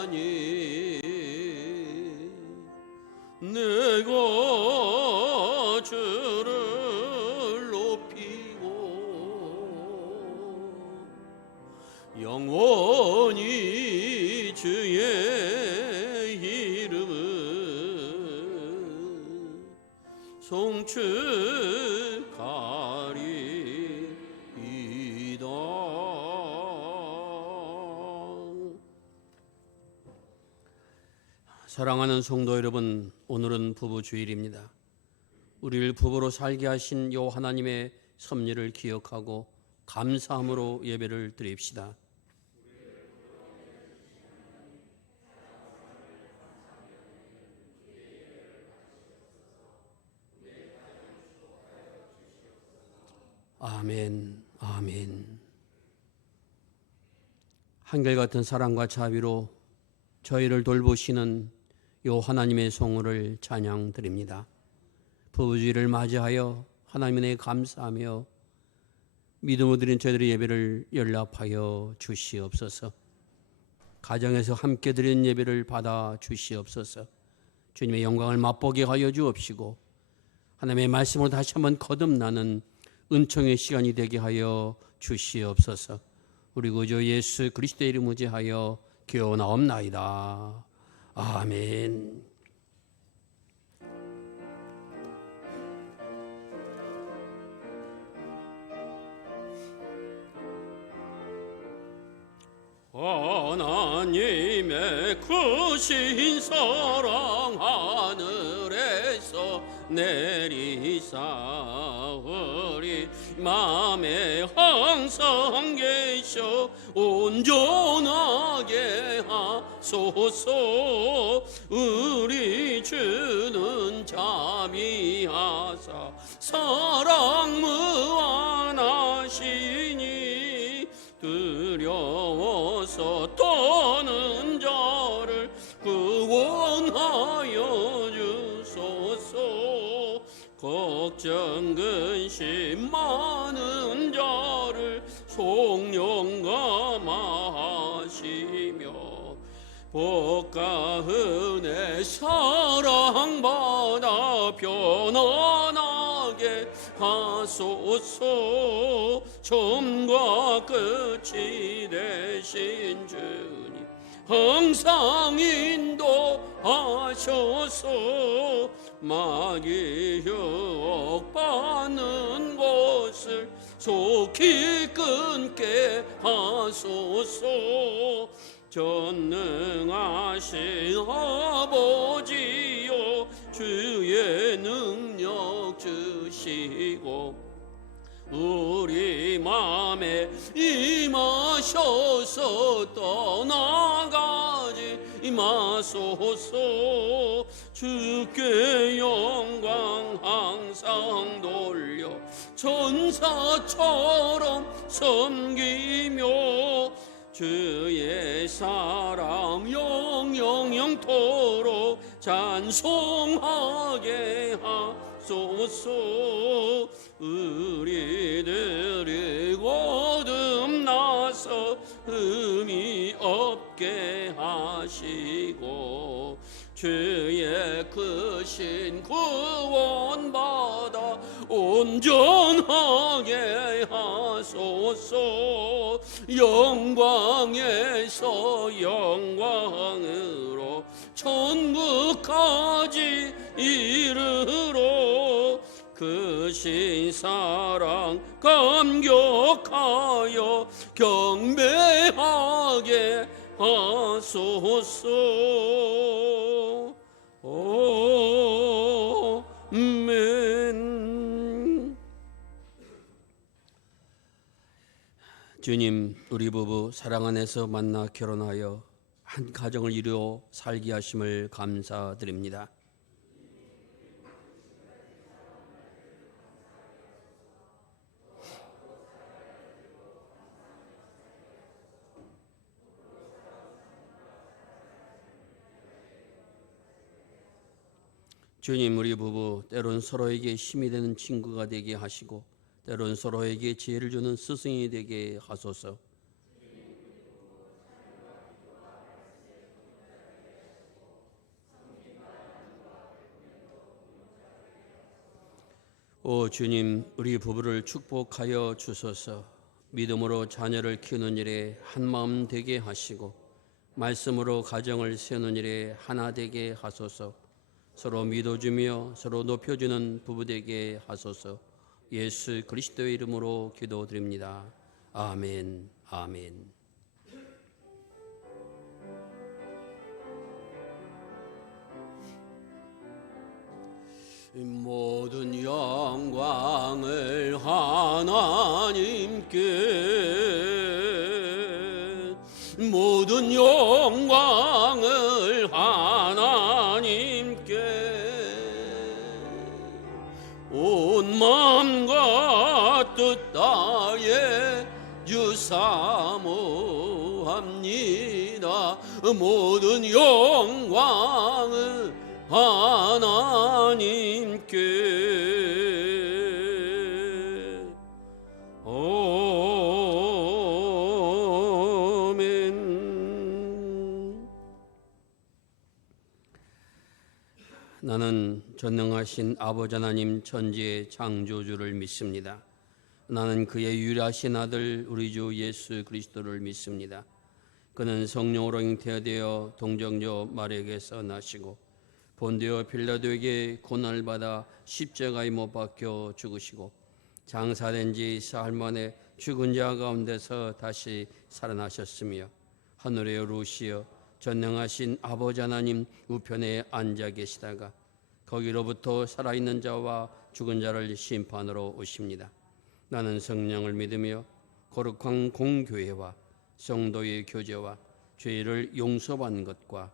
하나님, 내가 주를 높이고 영원히 주의 이름을 송축하리이다. 사랑하는 성도 여러분, 오늘은 부부 주일입니다. 우리를 부부로 살게 하신 요 하나님의 섭리를 기억하고 감사함으로 예배를 드립시다. 아멘, 아멘. 한결같은 사랑과 자비로 저희를 돌보시는 요 하나님의 성호를 찬양 드립니다. 부부주의를 맞이하여 하나님의 감사하며 믿음으로 드린 저희들의 예배를 연락하여 주시옵소서. 가정에서 함께 드린 예배를 받아 주시옵소서. 주님의 영광을 맛보게 하여 주옵시고 하나님의 말씀으로 다시 한번 거듭나는 은총의 시간이 되게 하여 주시옵소서. 우리 구주 예수 그리스도의 이름 의지하여 기원하옵나이다. 아멘. 하나님의 크신 사랑 하늘에서 내리사 우리 맘에 항상 계셔 온전하게 하소서. 우리 주는 자비하사 사랑 무한하시니 두려워서 떠는 자를 구원하여 주소서. 걱정 근심 많은 자를 속령 감하시며 복과 은혜 사랑받아 편안하게 하소서. 처음과 끝이 되신 주님 항상 인도하셔서 마귀 유혹받는 곳을 속히 끊게 하소서. 전능하신 아버지여 주의 능력 주시고 우리 맘에 임하셔서 떠나가지 마소서. 주께 영광 항상 돌려 천사처럼 섬기며 주의 사랑 영영토록 찬송하게 하소서. 우리들이 거듭나서 의미 없게 하시고 주의 크신 구원받아 온전하게 하소서. 영광에서 영광으로 천국까지 이르러 크신 사랑 감격하여 경배하게 하소서. 아멘. 주님, 우리 부부 사랑 안에서 만나 결혼하여 한 가정을 이루어 살게 하심을 감사드립니다. 주님, 우리 부부 때론 서로에게 힘이 되는 친구가 되게 하시고 때론 서로에게 지혜를 주는 스승이 되게 하소서. 오 주님, 우리 부부를 축복하여 주소서. 믿음으로 자녀를 키우는 일에 한마음 되게 하시고 말씀으로 가정을 세우는 일에 하나 되게 하소서. 서로 믿어주며 서로 높여주는 부부 되게 하소서. 예수 그리스도의 이름으로 기도드립니다. 아멘. 아멘. 모든 영광을 하나님께, 모든 영광을 하나님께, 온 마음과 뜻 다해 주사모합니다. 모든 영광을 하나님께. 아멘. 나는 전능하신 아버지 하나님 천지의 창조주를 믿습니다. 나는 그의 유일하신 아들 우리 주 예수 그리스도를 믿습니다. 그는 성령으로 잉태되어 동정녀 마리아에게서 나시고 본디오 빌라도에게 고난을 받아 십자가에 못 박혀 죽으시고 장사된 지 사흘 만에 죽은 자 가운데서 다시 살아나셨으며 하늘에 오르시어 전능하신 아버지 하나님 우편에 앉아 계시다가 거기로부터 살아있는 자와 죽은 자를 심판으로 오십니다. 나는 성령을 믿으며 거룩한 공교회와 성도의 교제와 죄를 용서받는 것과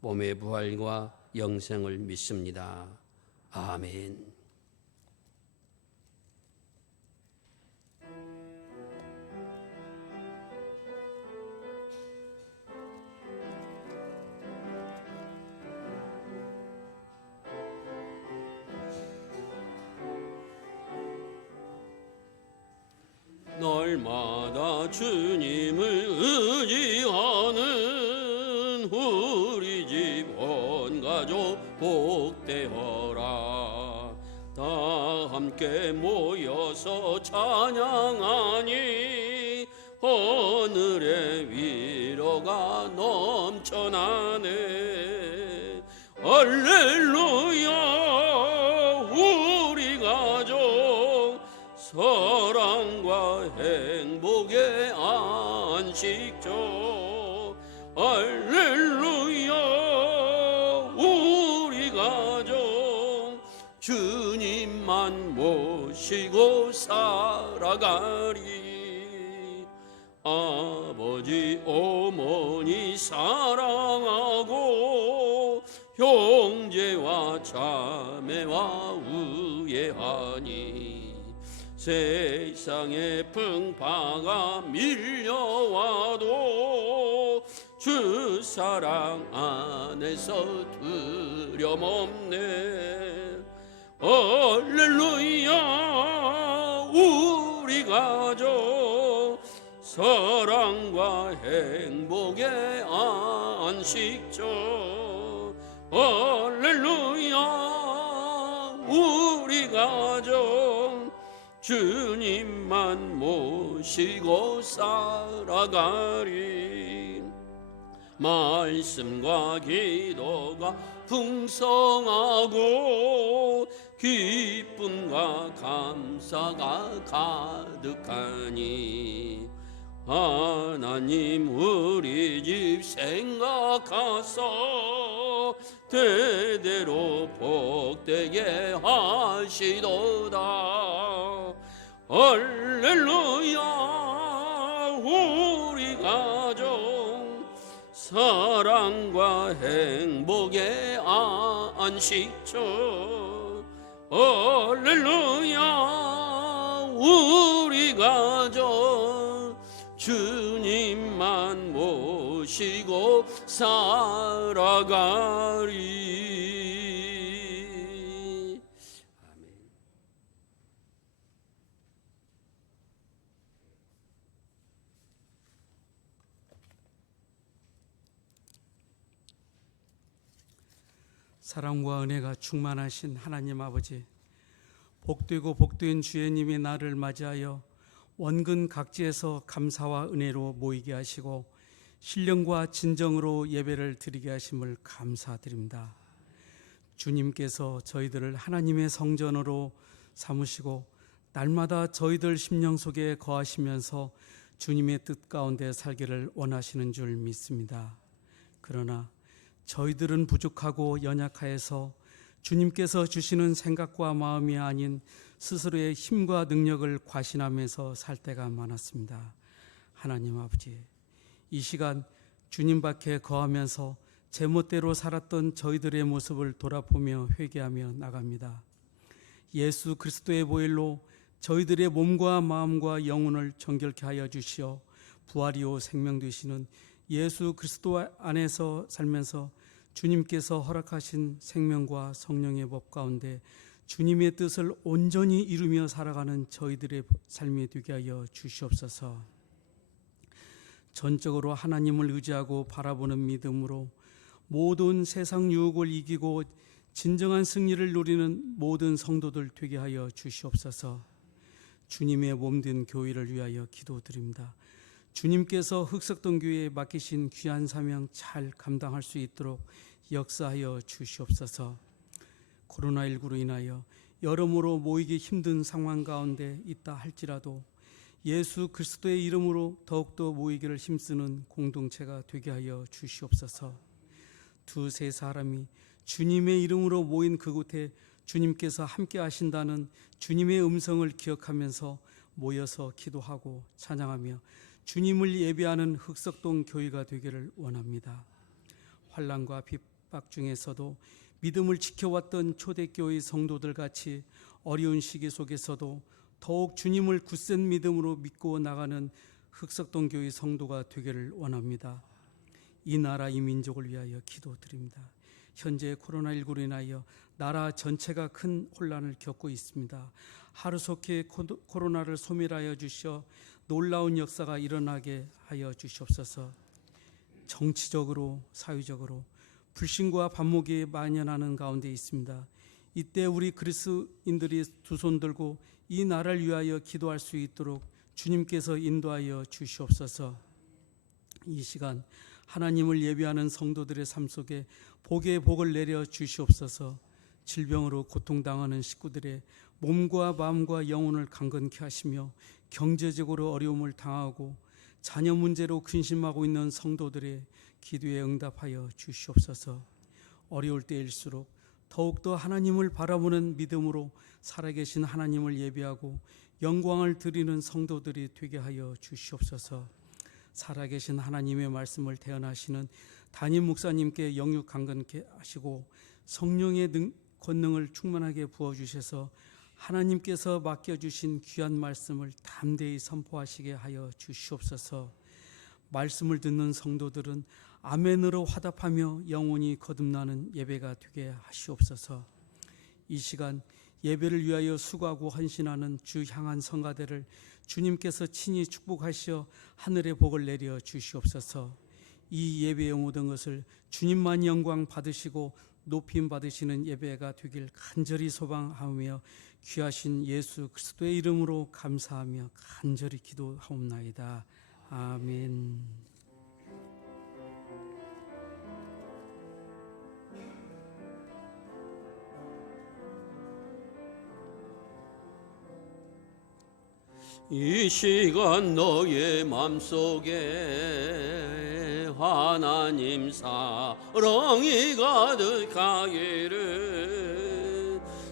몸의 부활과 영생을 믿습니다. 아멘. 날마다 주님을 의지하는 우리 집 온 가족 복되어라. 다 함께 모여서 찬양하니 하늘의 위로가 넘쳐나네. 할렐루야. 우리 가족 사랑과 행복의 안식처. 할렐루야. 우리 가족 주님만 모시고 살아가리. 아버지 어머니 사랑하고 형제와 자매와 우애하니 세상의 풍파가 밀려와도 주 사랑 안에서 두려움없네. 할렐루야. 우리 가족 사랑과 행복의 안식처. 할렐루야. 우리 가족 주님만 모시고 살아가리. 말씀과 기도가 풍성하고 기쁨과 감사가 가득하니 하나님 우리 집 생각하사 대대로 복되게 하시도다. 할렐루야. 우리 가족 사랑과 행복의 안식처. 할렐루야. 우리 가족 주님만 모시고 살아가리. 아멘. 사랑과 은혜가 충만하신 하나님 아버지, 복되고 복된 주예님의 날을 맞이하여 원근 각지에서 감사와 은혜로 모이게 하시고 신령과 진정으로 예배를 드리게 하심을 감사드립니다. 주님께서 저희들을 하나님의 성전으로 삼으시고 날마다 저희들 심령 속에 거하시면서 주님의 뜻 가운데 살기를 원하시는 줄 믿습니다. 그러나 저희들은 부족하고 연약하여서 주님께서 주시는 생각과 마음이 아닌 스스로의 힘과 능력을 과신하면서 살 때가 많았습니다. 하나님 아버지, 이 시간 주님 밖에 거하면서 제멋대로 살았던 저희들의 모습을 돌아보며 회개하며 나갑니다. 예수 그리스도의 보혈로 저희들의 몸과 마음과 영혼을 정결케 하여 주시어 부활이요 생명 되시는 예수 그리스도 안에서 살면서 주님께서 허락하신 생명과 성령의 법 가운데 주님의 뜻을 온전히 이루며 살아가는 저희들의 삶이 되게 하여 주시옵소서. 전적으로 하나님을 의지하고 바라보는 믿음으로 모든 세상 유혹을 이기고 진정한 승리를 누리는 모든 성도들 되게 하여 주시옵소서. 주님의 몸된 교회를 위하여 기도드립니다. 주님께서 흑석동 교회에 맡기신 귀한 사명 잘 감당할 수 있도록 역사하여 주시옵소서. 코로나19로 인하여 여러모로 모이기 힘든 상황 가운데 있다 할지라도 예수 그리스도의 이름으로 더욱더 모이기를 힘쓰는 공동체가 되게 하여 주시옵소서. 두세 사람이 주님의 이름으로 모인 그곳에 주님께서 함께 하신다는 주님의 음성을 기억하면서 모여서 기도하고 찬양하며 주님을 예배하는 흑석동 교회가 되기를 원합니다. 환난과 핍박 중에서도 믿음을 지켜왔던 초대교회 성도들 같이 어려운 시기 속에서도 더욱 주님을 굳센 믿음으로 믿고 나가는 흑석동 교회 성도가 되기를 원합니다. 이 나라 이 민족을 위하여 기도드립니다. 현재 코로나19로 인하여 나라 전체가 큰 혼란을 겪고 있습니다. 하루속히 코로나를 소멸하여 주시어 놀라운 역사가 일어나게 하여 주시옵소서. 정치적으로 사회적으로 불신과 반목이 만연하는 가운데 있습니다. 이때 우리 그리스도인들이 두 손 들고 이 나라를 위하여 기도할 수 있도록 주님께서 인도하여 주시옵소서. 이 시간 하나님을 예배하는 성도들의 삶 속에 복의 복을 내려 주시옵소서. 질병으로 고통당하는 식구들의 몸과 마음과 영혼을 강건케 하시며 경제적으로 어려움을 당하고 자녀 문제로 근심하고 있는 성도들의 기도에 응답하여 주시옵소서. 어려울 때일수록 더욱더 하나님을 바라보는 믿음으로 살아계신 하나님을 예배하고 영광을 드리는 성도들이 되게 하여 주시옵소서. 살아계신 하나님의 말씀을 대언하시는 담임 목사님께 영육 강건케 하시고 성령의 권능을 충만하게 부어주셔서 하나님께서 맡겨주신 귀한 말씀을 담대히 선포하시게 하여 주시옵소서. 말씀을 듣는 성도들은 아멘으로 화답하며 영혼이 거듭나는 예배가 되게 하시옵소서. 이 시간 예배를 위하여 수고하고 헌신하는 주 향한 성가대를 주님께서 친히 축복하시어 하늘의 복을 내려 주시옵소서. 이 예배의 모든 것을 주님만 영광 받으시고 높임 받으시는 예배가 되길 간절히 소망하며 귀하신 예수 그리스도의 이름으로 감사하며 간절히 기도하옵나이다. 아멘. 이 시간 너의 맘속에 하나님 사랑이 가득하기를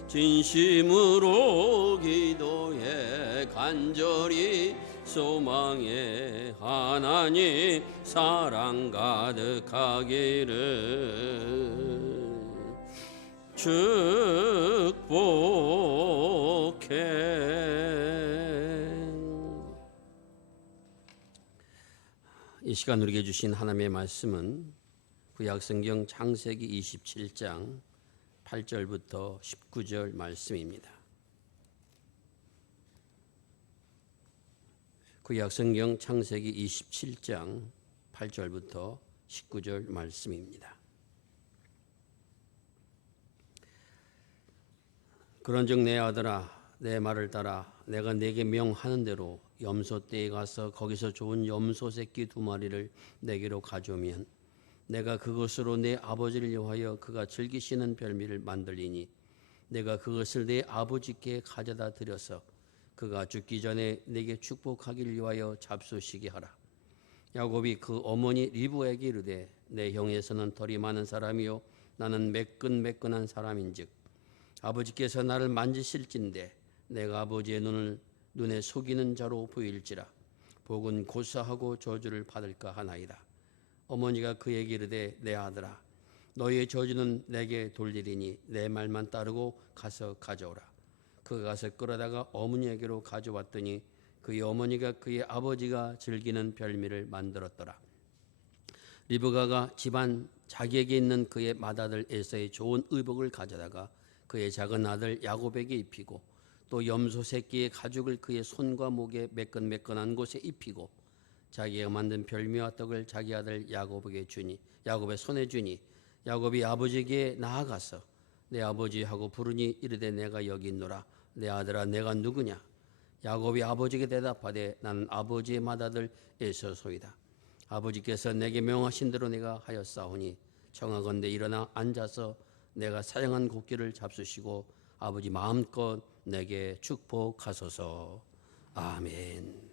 진심으로 기도해 간절히 소망해 하나님 사랑 가득하기를 축복해. 이 시간 우리에게 주신 하나님의 말씀은 구약성경 창세기 27장 8절부터 19절 말씀입니다. 구약성경 창세기 27장 8절부터 19절 말씀입니다. 그런즉 내 아들아 내 말을 따라 내가 네게 명하는 대로 염소 떼에 가서 거기서 좋은 염소 새끼 2마리를 내게로 가져오면 내가 그것으로 내 아버지를 위하여 그가 즐기시는 별미를 만들리니 내가 그것을 내 아버지께 가져다 드려서 그가 죽기 전에 내게 축복하기를 위하여 잡수시게 하라. 야곱이 그 어머니 리브에게 이르되 내 형에서는 털이 많은 사람이요 나는 매끈매끈한 사람인즉 아버지께서 나를 만지실진대 내가 아버지의 눈에 속이는 자로 보일지라 복은 고사하고 저주를 받을까 하나이다. 어머니가 그에게 이르되 내 아들아 너희의 저주는 내게 돌리리니 내 말만 따르고 가서 가져오라. 그가 가서 끌어다가 어머니에게로 가져왔더니 그의 어머니가 그의 아버지가 즐기는 별미를 만들었더라. 리브가가 집안 자기에게 있는 그의 맏아들 에서의 좋은 의복을 가져다가 그의 작은 아들 야곱에게 입히고 또 염소 새끼의 가죽을 그의 손과 목에 매끈매끈한 곳에 입히고 자기가 만든 별미와 떡을 자기 아들 야곱의 손에 주니 야곱이 아버지에게 나아가서 내 아버지 하고 부르니 이르되 내가 여기 있노라. 내 아들아 내가 누구냐? 야곱이 아버지에게 대답하되 나는 아버지의 맏아들 에서소이다. 아버지께서 내게 명하신 대로 내가 하였사오니 청하건대 일어나 앉아서 내가 사냥한 곡기를 잡수시고 아버지 마음껏 내게 축복하소서. 아멘.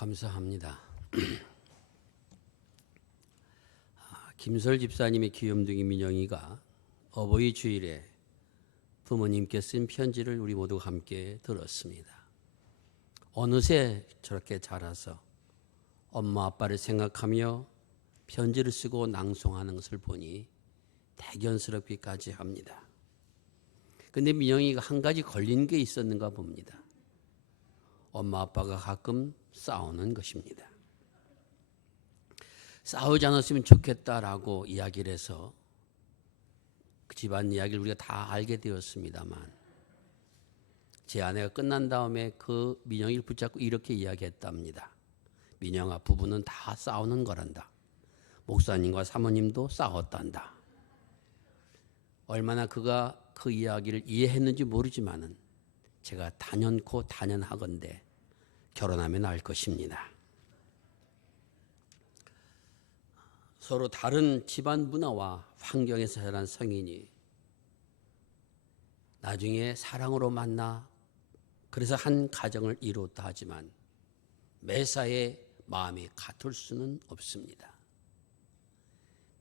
감사합니다. 김설 집사님의 귀염둥이 민영이가 어버이 주일에 부모님께 쓴 편지를 우리 모두 함께 들었습니다. 어느새 저렇게 자라서 엄마 아빠를 생각하며 편지를 쓰고 낭송하는 것을 보니 대견스럽기까지 합니다. 근데 민영이가 한 가지 걸린 게 있었는가 봅니다. 엄마 아빠가 가끔 싸우는 것입니다. 싸우지 않았으면 좋겠다라고 이야기를 해서 그 집안 이야기를 우리가 다 알게 되었습니다만, 제 아내가 끝난 다음에 그 민영이를 붙잡고 이렇게 이야기했답니다. 민영아, 부부는 다 싸우는 거란다. 목사님과 사모님도 싸웠단다. 얼마나 그가 그 이야기를 이해했는지 모르지만은 제가 단연코 단연하건대 결혼하면 알 것입니다. 서로 다른 집안 문화와 환경에서 자란 성인이 나중에 사랑으로 만나 그래서 한 가정을 이루었다 하지만 매사에 마음이 같을 수는 없습니다.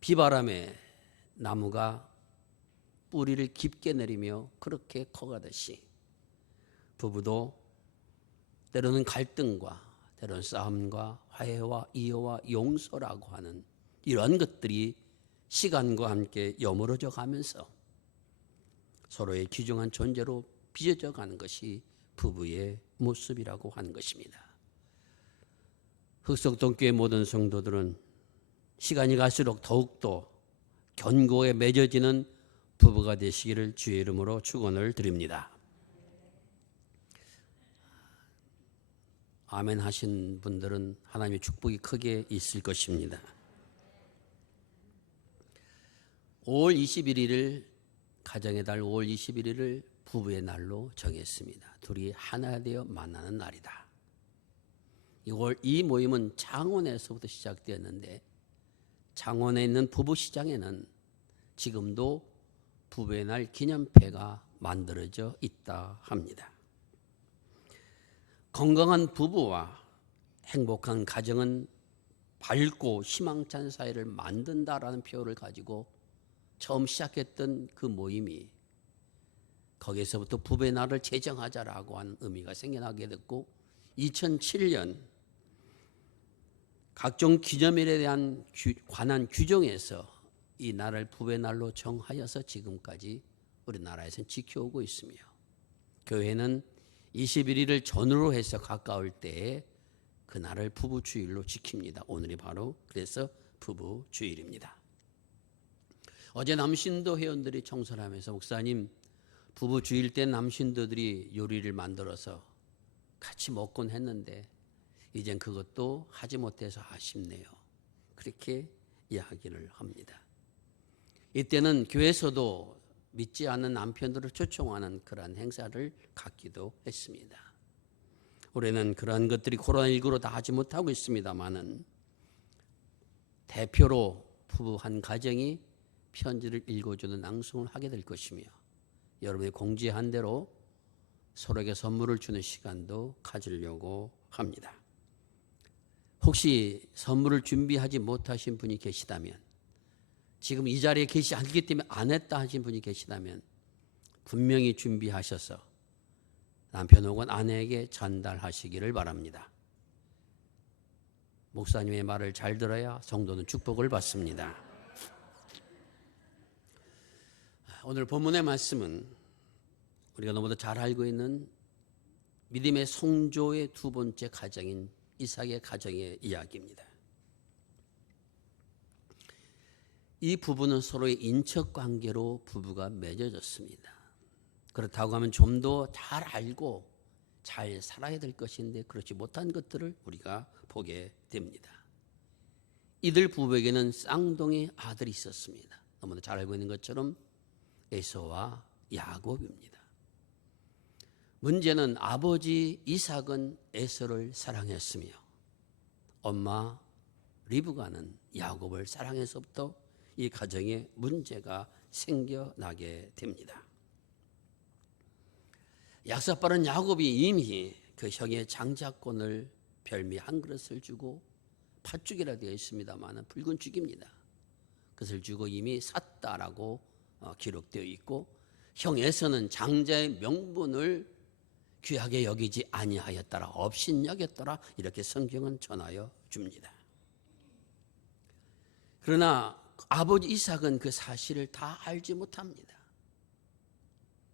비바람에 나무가 뿌리를 깊게 내리며 그렇게 커가듯이 부부도 때로는 갈등과 때로는 싸움과 화해와 이해와 용서라고 하는 이러한 것들이 시간과 함께 여물어져 가면서 서로의 귀중한 존재로 빚어져 가는 것이 부부의 모습이라고 하는 것입니다. 흑석동교회 모든 성도들은 시간이 갈수록 더욱더 견고하게 맺어지는 부부가 되시기를 주의 이름으로 축원을 드립니다. 아멘 하신 분들은 하나님의 축복이 크게 있을 것입니다. 5월 21일을 가정의 달 5월 21일을 부부의 날로 정했습니다. 둘이 하나 되어 만나는 날이다. 이 모임은 창원에서부터 시작되었는데 창원에 있는 부부시장에는 지금도 부부의 날 기념패가 만들어져 있다 합니다. 건강한 부부와 행복한 가정은 밝고 희망찬 사회를 만든다라는 표현을 가지고 처음 시작했던 그 모임이 거기에서부터 부부의 날을 제정하자라고 하는 의미가 생겨나게 됐고 2007년 각종 기념일에 대한 관한 규정에서 이 날을 부부의 날로 정하여서 지금까지 우리나라에서는 지켜오고 있으며 교회는 21일을 전후로 해서 가까울 때에 그 날을 부부주일로 지킵니다. 오늘이 바로 그래서 부부주일입니다. 어제 남신도 회원들이 청소를 하면서 목사님 부부주일 때 남신도들이 요리를 만들어서 같이 먹곤 했는데 이젠 그것도 하지 못해서 아쉽네요. 그렇게 이야기를 합니다. 이때는 교회에서도 믿지 않는 남편들을 초청하는 그러한 행사를 갖기도 했습니다. 올해는 그러한 것들이 코로나19로 다 하지 못하고 있습니다만은 대표로 부부 한 가정이 편지를 읽어주는 낭송을 하게 될 것이며 여러분이 공지한 대로 서로에게 선물을 주는 시간도 가지려고 합니다. 혹시 선물을 준비하지 못하신 분이 계시다면 지금 이 자리에 계시지 않기 때문에 안 했다 하신 분이 계시다면 분명히 준비하셔서 남편 혹은 아내에게 전달하시기를 바랍니다. 목사님의 말을 잘 들어야 성도는 축복을 받습니다. 오늘 본문의 말씀은 우리가 너무도 잘 알고 있는 믿음의 성조의 두 번째 가정인 이삭의 가정의 이야기입니다. 이 부부는 서로의 인척관계로 부부가 맺어졌습니다. 그렇다고 하면 좀 더 잘 알고 잘 살아야 될 것인데 그렇지 못한 것들을 우리가 보게 됩니다. 이들 부부에게는 쌍둥이 아들이 있었습니다. 너무나 잘 알고 있는 것처럼 에서와 야곱입니다. 문제는 아버지 이삭은 에서를 사랑했으며 엄마 리브가는 야곱을 사랑해서부터 이 가정에 문제가 생겨나게 됩니다. 약속받은 야곱이 이미 그 형의 장자권을 별미 한 그릇을 주고 팥죽이라 되어 있습니다만 붉은 죽입니다. 그것을 주고 이미 샀다라고 기록되어 있고 형에서는 장자의 명분을 귀하게 여기지 아니하였더라 업신여겼더라 이렇게 성경은 전하여 줍니다. 그러나 아버지 이삭은 그 사실을 다 알지 못합니다.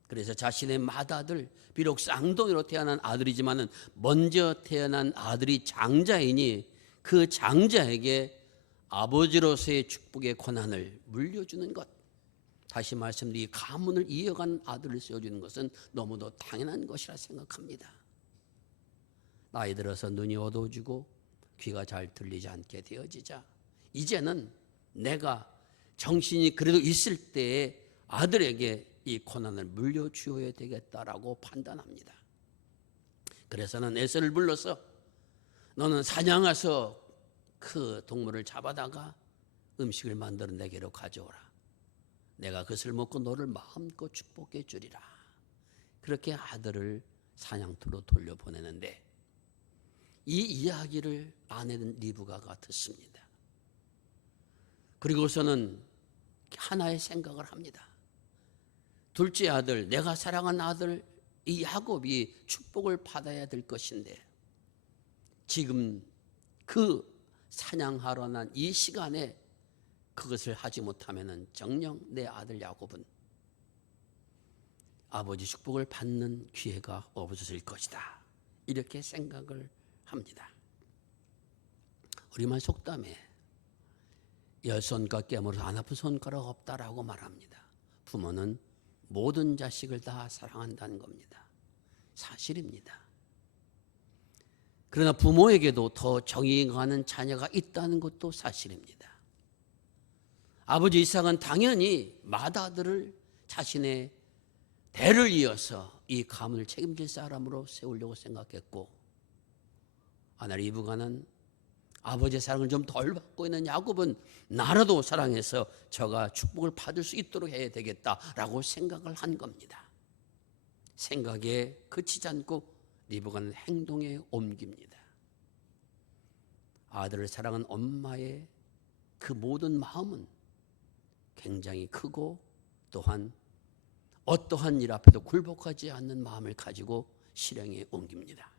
그래서 자신의 맏아들 비록 쌍둥이로 태어난 아들이지만은 먼저 태어난 아들이 장자이니 그 장자에게 아버지로서의 축복의 권한을 물려주는 것, 다시 말씀드리 가문을 이어간 아들을 세워주는 것은 너무도 당연한 것이라 생각합니다. 나이 들어서 눈이 어두워지고 귀가 잘 들리지 않게 되어지자 이제는 내가 정신이 그래도 있을 때에 아들에게 이 권한을 물려주어야 되겠다라고 판단합니다. 그래서는 에서를 불러서 너는 사냥해서 그 동물을 잡아다가 음식을 만들어 내게로 가져오라. 내가 그것을 먹고 너를 마음껏 축복해 주리라. 그렇게 아들을 사냥터로 돌려보내는데 이 이야기를 아내는 리브가가 듣습니다. 그리고서는 하나의 생각을 합니다. 둘째 아들, 내가 사랑한 아들 이 야곱이 축복을 받아야 될 것인데 지금 그 사냥하러 난 이 시간에 그것을 하지 못하면 정녕 내 아들 야곱은 아버지 축복을 받는 기회가 없어질 것이다. 이렇게 생각을 합니다. 우리말 속담에 열 손가락 깨물어서 안 아픈 손가락 없다라고 말합니다. 부모는 모든 자식을 다 사랑한다는 겁니다. 사실입니다. 그러나 부모에게도 더 정이 가는 자녀가 있다는 것도 사실입니다. 아버지 이삭은 당연히 맏아들을 자신의 대를 이어서 이 가문을 책임질 사람으로 세우려고 생각했고 아내 리브가는 아버지의 사랑을 좀 덜 받고 있는 야곱은 나라도 사랑해서 저가 축복을 받을 수 있도록 해야 되겠다라고 생각을 한 겁니다. 생각에 그치지 않고 리브가는 행동에 옮깁니다. 아들을 사랑한 엄마의 그 모든 마음은 굉장히 크고 또한 어떠한 일 앞에도 굴복하지 않는 마음을 가지고 실행에 옮깁니다.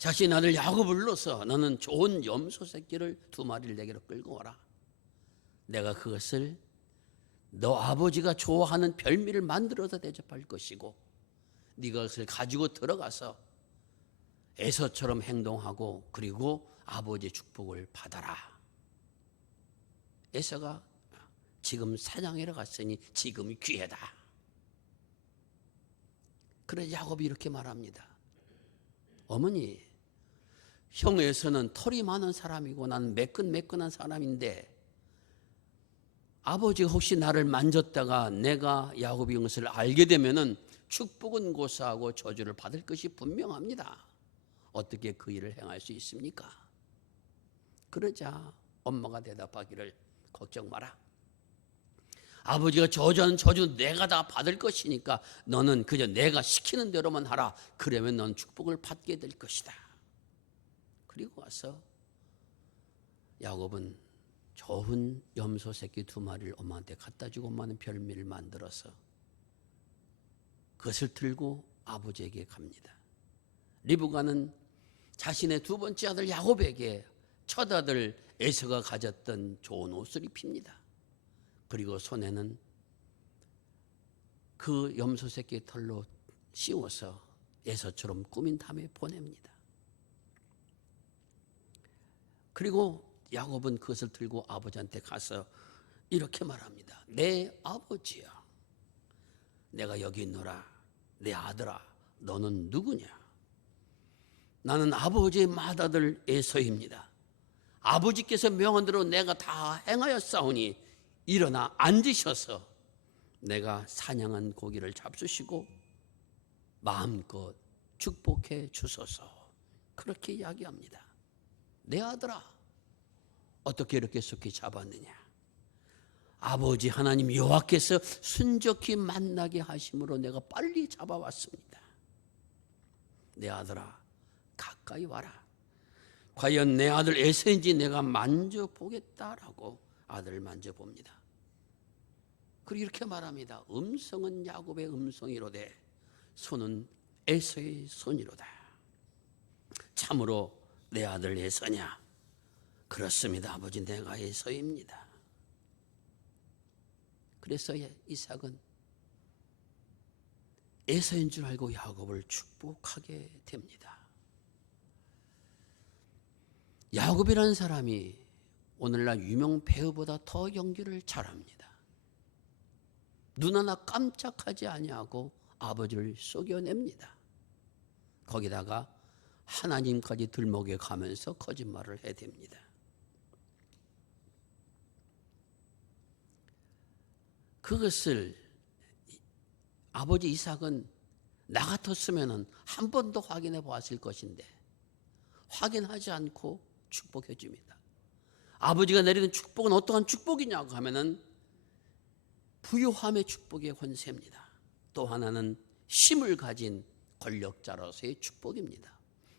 자신 아들 야곱을 불러서 너는 좋은 염소 새끼를 2마리를 내게로 끌고 와라. 내가 그것을 너 아버지가 좋아하는 별미를 만들어서 대접할 것이고 네가 그것을 가지고 들어가서 에서처럼 행동하고 그리고 아버지의 축복을 받아라. 에서가 지금 사냥하러 갔으니 지금이 기회다. 그래서 야곱이 이렇게 말합니다. 어머니, 형 에서는 털이 많은 사람이고 나는 매끈매끈한 사람인데 아버지가 혹시 나를 만졌다가 내가 야곱이 것을 알게 되면은 축복은 고사하고 저주를 받을 것이 분명합니다. 어떻게 그 일을 행할 수 있습니까? 그러자 엄마가 대답하기를 걱정 마라. 아버지가 저주하는 저주 내가 다 받을 것이니까 너는 그저 내가 시키는 대로만 하라. 그러면 넌 축복을 받게 될 것이다. 그리고 와서 야곱은 좋은 염소 새끼 2마리를 엄마한테 갖다 주고 엄마는 별미를 만들어서 그것을 들고 아버지에게 갑니다. 리브가는 자신의 2번째 아들 야곱에게 첫 아들 에서가 가졌던 좋은 옷을 입힙니다. 그리고 손에는 그 염소 새끼 털로 씌워서 에서처럼 꾸민 다음에 보냅니다. 그리고 야곱은 그것을 들고 아버지한테 가서 이렇게 말합니다. 내 아버지야, 내가 여기 있노라. 내 아들아, 너는 누구냐? 나는 아버지의 맏아들 에서입니다. 아버지께서 명한 대로 내가 다 행하였사오니 일어나 앉으셔서 내가 사냥한 고기를 잡수시고 마음껏 축복해 주소서. 그렇게 이야기합니다. 내 아들아, 어떻게 이렇게 속히 잡았느냐? 아버지 하나님 여호와께서 순적히 만나게 하심으로 내가 빨리 잡아왔습니다. 내 아들아, 가까이 가까이 와라. 과연 내 아들 에서인지 내가 만져보겠다라고 아들을 만져봅니다. 그리고 이렇게 말합니다. 음성은 야곱의 음성이로되 손은 에서의 손이로다. 참으로 내 아들 에서냐? 그렇습니다. 아버지, 내가 에서입니다. 그래서 이삭은 에서인 줄 알고 야곱을 축복하게 됩니다. 야곱이라는 사람이 오늘날 유명 배우보다 더 연기를 잘합니다. 눈 하나 깜짝하지 아니하고 아버지를 속여냅니다. 거기다가 하나님까지 들먹여 가면서 거짓말을 해댑니다. 그것을 아버지 이삭은 나 같았으면 한 번 더 확인해 보았을 것인데 확인하지 않고 축복해 줍니다. 아버지가 내리는 축복은 어떠한 축복이냐고 하면은 부유함의 축복의 권세입니다. 또 하나는 힘을 가진 권력자로서의 축복입니다.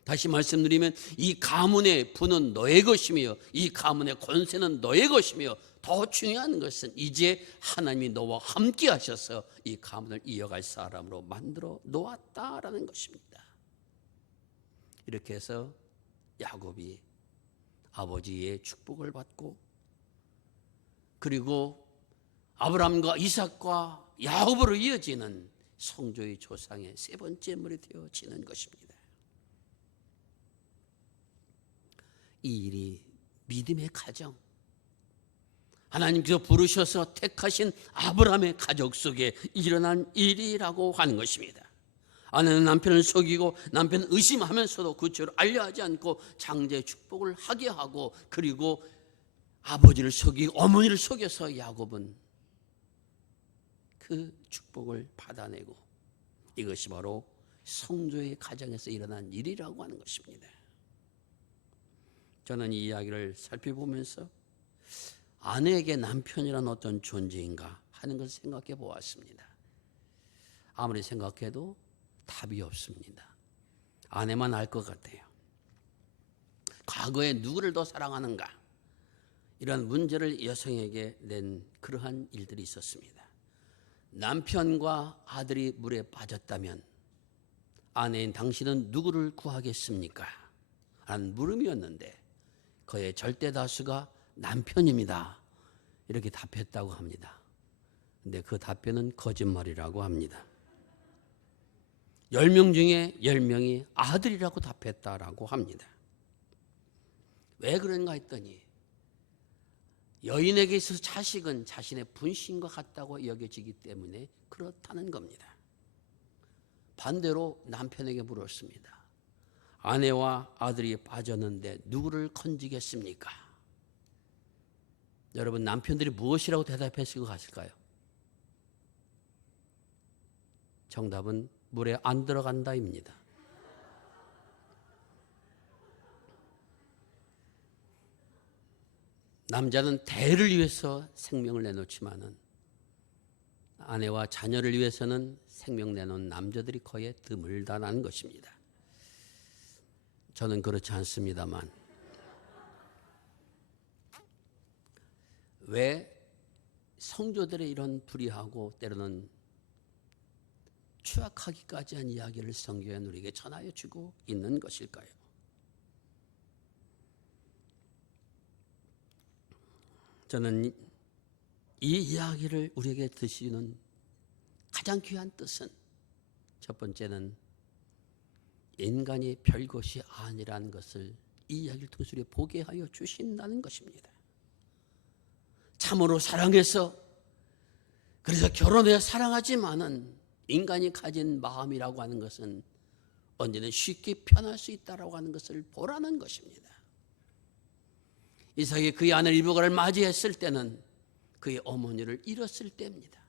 다시 말씀드리면 이 가문의 부는 너의 것이며 이 가문의 권세는 너의 것이며 더 중요한 것은 이제 하나님이 너와 함께 하셔서 이 가문을 이어갈 사람으로 만들어 놓았다라는 것입니다. 이렇게 해서 야곱이 아버지의 축복을 받고 그리고 아브라함과 이삭과 야곱으로 이어지는 성조의 조상의 세 번째 물이 되어지는 것입니다. 이 일이 믿음의 가정, 하나님께서 부르셔서 택하신 아브라함의 가족 속에 일어난 일이라고 하는 것입니다. 아내는 남편을 속이고 남편은 의심하면서도 그처럼 알려하지 않고 장자의 축복을 하게 하고 그리고 아버지를 속이고 어머니를 속여서 야곱은 그 축복을 받아내고 이것이 바로 성조의 가정에서 일어난 일이라고 하는 것입니다. 저는 이 이야기를 살펴보면서 아내에게 남편이란 어떤 존재인가 하는 것을 생각해 보았습니다. 아무리 생각해도 답이 없습니다. 아내만 알 것 같아요. 과거에 누구를 더 사랑하는가? 이런 문제를 여성에게 낸 그러한 일들이 있었습니다. 남편과 아들이 물에 빠졌다면 아내인 당신은 누구를 구하겠습니까? 라는 물음이었는데 그의 절대 다수가 남편입니다. 이렇게 답했다고 합니다. 근데 그 답변은 거짓말이라고 합니다. 10명 중에 10명이 아들이라고 답했다라고 합니다. 왜 그런가 했더니 여인에게 있어서 자식은 자신의 분신과 같다고 여겨지기 때문에 그렇다는 겁니다. 반대로 남편에게 물었습니다. 아내와 아들이 빠졌는데 누구를 건지겠습니까? 여러분, 남편들이 무엇이라고 대답했을 것 같을까요? 정답은 물에 안 들어간다입니다. 남자는 대를 위해서 생명을 내놓지만은 아내와 자녀를 위해서는 생명 내놓은 남자들이 거의 드물다는 것입니다. 저는 그렇지 않습니다만 왜 성조들의 이런 불의하고 때로는 추악하기까지 한 이야기를 성경에 우리에게 전하여 주고 있는 것일까요? 저는 이 이야기를 우리에게 드시는 가장 귀한 뜻은 첫 번째는 인간이 별것이 아니라는 것을 이 이야기를 통해서 우리에게 보게 하여 주신다는 것입니다. 참으로 사랑해서 그래서 결혼해야 사랑하지만은 인간이 가진 마음이라고 하는 것은 언제든 쉽게 변할 수 있다라고 하는 것을 보라는 것입니다. 이삭이 그의 아내 리브가를 맞이했을 때는 그의 어머니를 잃었을 때입니다.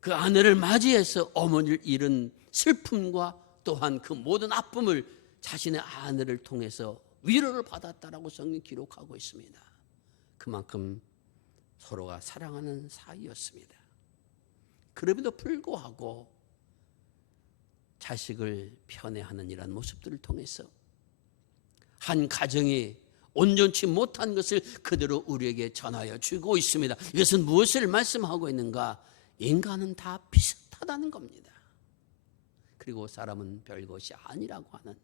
그 아내를 맞이해서 어머니를 잃은 슬픔과 또한 그 모든 아픔을 자신의 아내를 통해서 위로를 받았다라고 성경이 기록하고 있습니다. 그만큼 서로가 사랑하는 사이였습니다. 그럼에도 불구하고 자식을 편애하는 이런 모습들을 통해서 한 가정이 온전치 못한 것을 그대로 우리에게 전하여 주고 있습니다. 이것은 무엇을 말씀하고 있는가? 인간은 다 비슷하다는 겁니다. 그리고 사람은 별것이 아니라고 하는,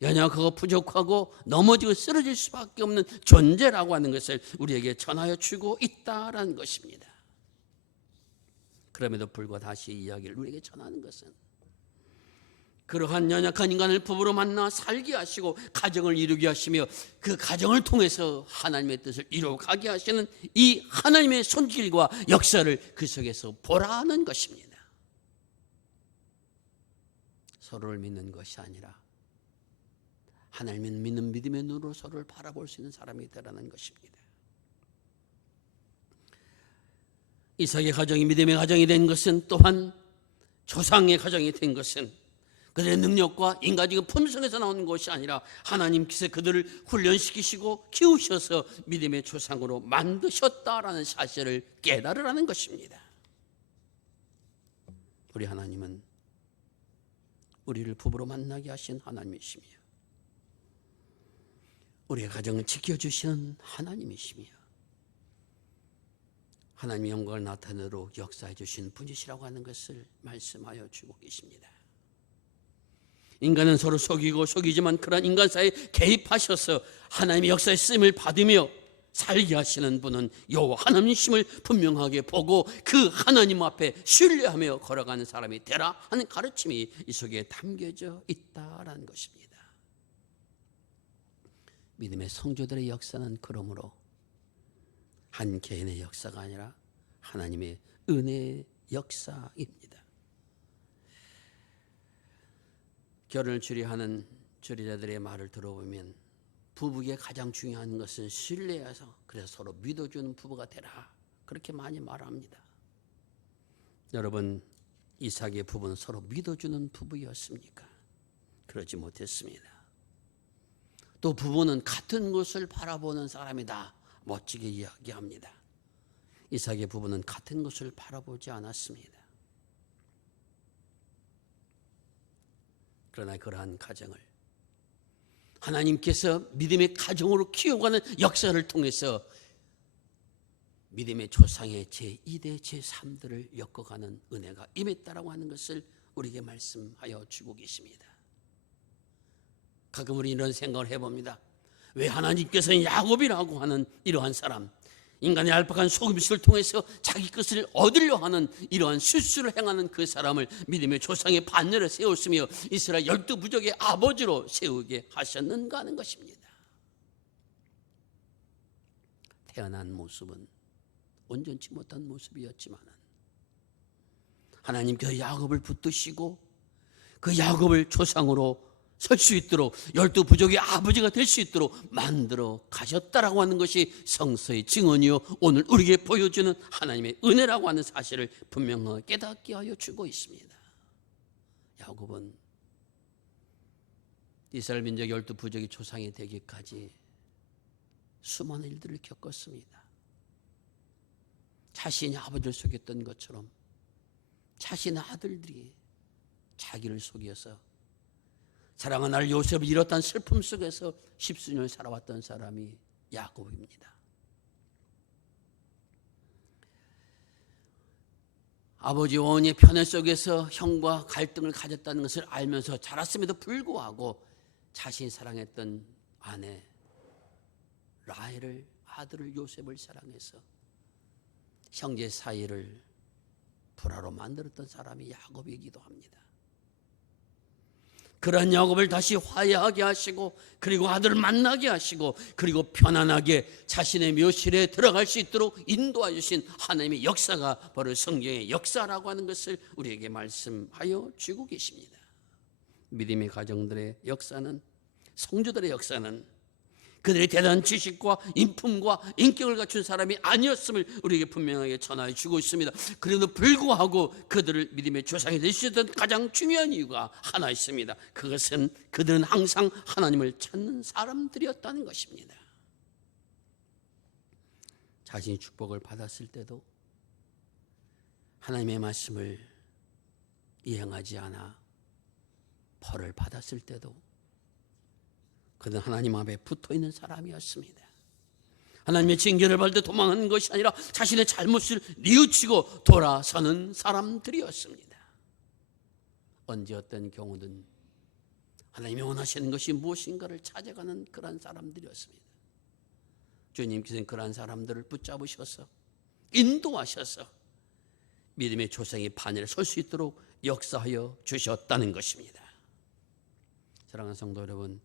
연약하고 부족하고 넘어지고 쓰러질 수밖에 없는 존재라고 하는 것을 우리에게 전하여 주고 있다라는 것입니다. 그럼에도 불구하고 다시 이야기를 우리에게 전하는 것은, 그러한 연약한 인간을 부부로 만나 살게 하시고 가정을 이루게 하시며 그 가정을 통해서 하나님의 뜻을 이루어가게 하시는 이 하나님의 손길과 역사를 그 속에서 보라는 것입니다. 서로를 믿는 것이 아니라 하나님을 믿는 믿음의 눈으로 서로를 바라볼 수 있는 사람이 되라는 것입니다. 이삭의 가정이 믿음의 가정이 된 것은, 또한 조상의 가정이 된 것은 그들의 능력과 인간적인 품성에서 나오는 것이 아니라 하나님께서 그들을 훈련시키시고 키우셔서 믿음의 조상으로 만드셨다라는 사실을 깨달으라는 것입니다. 우리 하나님은 우리를 부부로 만나게 하신 하나님이시며 우리의 가정을 지켜주시는 하나님이시며 하나님의 영광을 나타내도록 역사해 주신 분이시라고 하는 것을 말씀하여 주고 계십니다. 인간은 서로 속이고 속이지만 그런 인간 사이에 개입하셔서 하나님의 역사의 쓰임을 받으며 살게 하시는 분은 여호와 하나님이심을 분명하게 보고 그 하나님 앞에 신뢰하며 걸어가는 사람이 되라 하는 가르침이 이 속에 담겨져 있다라는 것입니다. 믿음의 성도들의 역사는 그러므로 한 개인의 역사가 아니라 하나님의 은혜의 역사입니다. 결혼을 주례하는 주례자들의 말을 들어보면 부부에게 가장 중요한 것은 신뢰해서, 그래서 서로 믿어주는 부부가 되라, 그렇게 많이 말합니다. 여러분, 이삭의 부부는 서로 믿어주는 부부였습니까? 그러지 못했습니다. 또 부부는 같은 곳을 바라보는 사람이다, 멋지게 이야기합니다. 이삭의 부부는 같은 곳을 바라보지 않았습니다. 그러나 그러한 가정을 하나님께서 믿음의 가정으로 키워가는 역사를 통해서 믿음의 조상의 제2대 제3들을 엮어가는 은혜가 임했다라고 하는 것을 우리에게 말씀하여 주고 계십니다. 가끔 우리 이런 생각을 해봅니다. 왜 하나님께서는 야곱이라고 하는 이러한 사람, 인간의 얄팍한 속임수를 통해서 자기 것을 얻으려 하는 이러한 실수를 행하는 그 사람을 믿음의 조상의 반열에 세웠으며 이스라엘 12부족의 아버지로 세우게 하셨는가 하는 것입니다. 태어난 모습은 온전치 못한 모습이었지만 하나님께서 야곱을 붙드시고 그 야곱을 조상으로 설 수 있도록 12부족의 아버지가 될 수 있도록 만들어 가셨다라고 하는 것이 성서의 증언이요, 오늘 우리에게 보여주는 하나님의 은혜라고 하는 사실을 분명하게 깨닫게 하여 주고 있습니다. 야곱은 이스라엘 민족 12부족의 조상이 되기까지 수많은 일들을 겪었습니다. 자신이 아버지를 속였던 것처럼 자신의 아들들이 자기를 속여서 사랑하는 아들 요셉을 잃었다는 슬픔 속에서 십수년을 살아왔던 사람이 야곱입니다. 아버지 원의 편애 속에서 형과 갈등을 가졌다는 것을 알면서 자랐음에도 불구하고 자신이 사랑했던 아내 라헬을, 아들을 요셉을 사랑해서 형제 사이를 불화로 만들었던 사람이 야곱이기도 합니다. 그러한 야곱을 다시 화해하게 하시고 그리고 아들을 만나게 하시고 그리고 편안하게 자신의 묘실에 들어갈 수 있도록 인도해 주신 하나님의 역사가 바로 성경의 역사라고 하는 것을 우리에게 말씀하여 주고 계십니다. 믿음의 가정들의 역사는, 성도들의 역사는 그들의 대단한 지식과 인품과 인격을 갖춘 사람이 아니었음을 우리에게 분명하게 전하여 주고 있습니다. 그래도 불구하고 그들을 믿음의 조상이 될 수 있었던 가장 중요한 이유가 하나 있습니다. 그것은 그들은 항상 하나님을 찾는 사람들이었다는 것입니다. 자신이 축복을 받았을 때도 하나님의 말씀을 이행하지 않아 벌을 받았을 때도 그는 하나님 앞에 붙어있는 사람이었습니다. 하나님의 징계를 받을 때 도망하는 것이 아니라 자신의 잘못을 뉘우치고 돌아서는 사람들이었습니다. 언제 어떤 경우든 하나님이 원하시는 것이 무엇인가를 찾아가는 그런 사람들이었습니다. 주님께서는 그런 사람들을 붙잡으셔서 인도하셔서 믿음의 조상의 반열에 설 수 있도록 역사하여 주셨다는 것입니다. 사랑하는 성도 여러분,